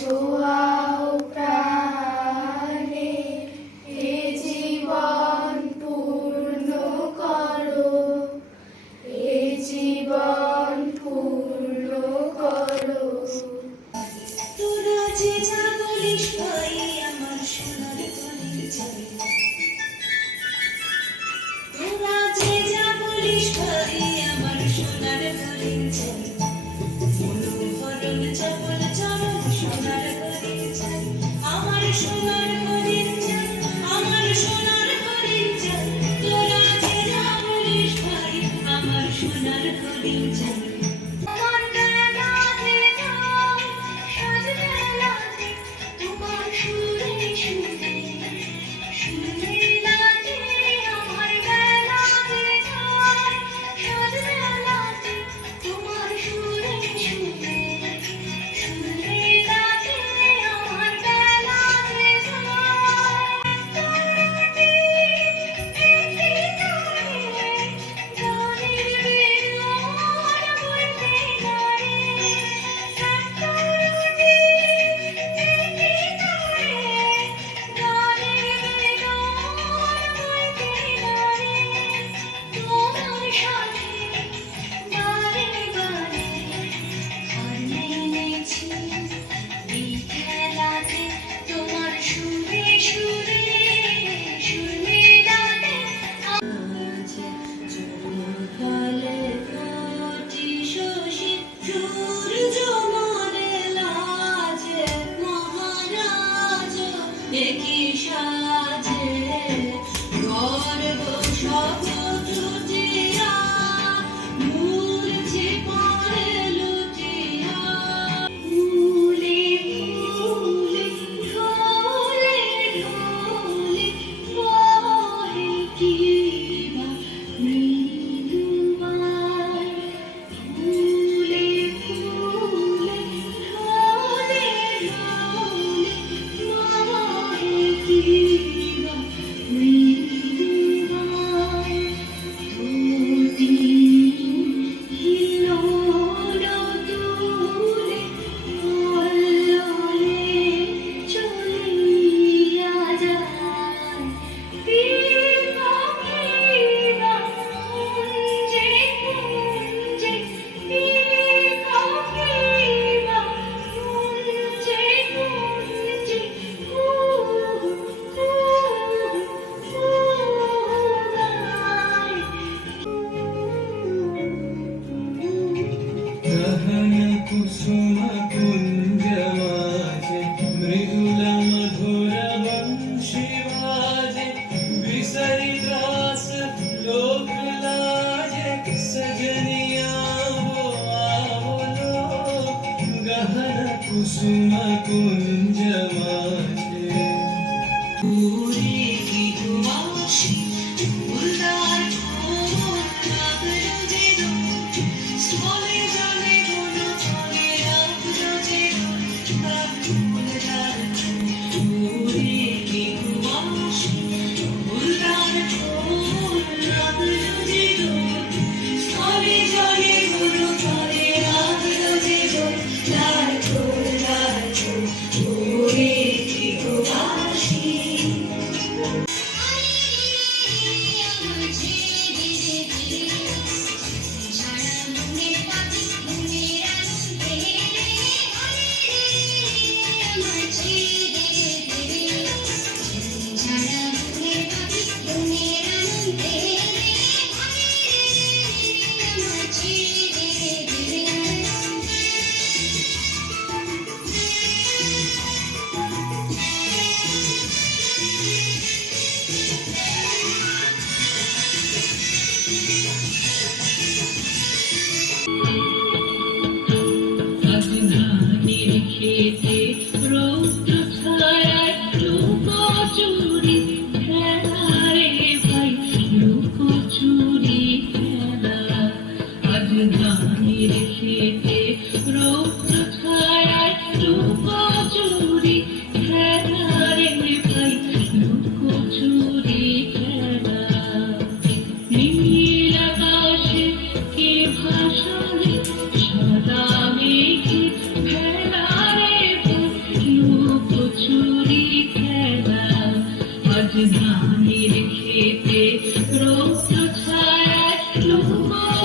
ছোঁয়াও প্রাণে এ জীবন পূর্ণ করো, এ জীবন পূর্ণ করো। তোরা যে যা বলিস ভাই আমার সোনার ঘরের চাবি, তোরা যে যা বলিস ভাই আমার সোনার ঘরের চাবি, মনোহরণ চপল চরণ সোনার ঘরের চাবি, আমার সোনার ঘরের চাবি, আমার সোনার ঘরের চাবি, তোরা যে যা বলিস ভাই আমার সোনার ঘরের চাবি। कुसुम कुंज माझे पूरी की दुआशी फूलदार फूल रोजे दो सोले जाने दोनों चले रात रोजे दो फूलदार पूरी की दुआशी फूलदार फूल रोजे दो सोले जाने दोनों चले रात रोजे दो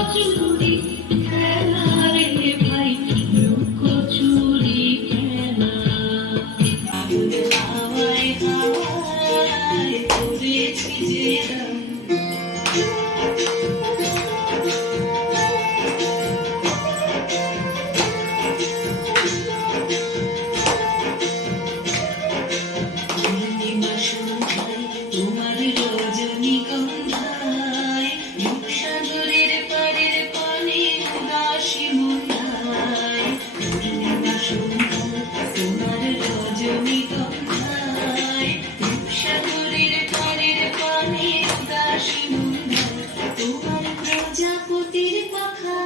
লুকোচুরি খেলা রে ভাই, লুকোচুরি খেলা। হাওয়ায় হাওয়ায় করেছি যে রং, পূর্ণিমা সন্ধ্যায় তোমার রজনীগন্ধায়, রূপসাগরের পাড়ের পানে উদাসী মন্দায়। পূর্ণিমা সন্ধ্যায় তোমার রজনীগন্ধায়, রূপসাগরের পাড়ের পানে উদাসী মন্দায়। তোমার প্রজাপতির পাখা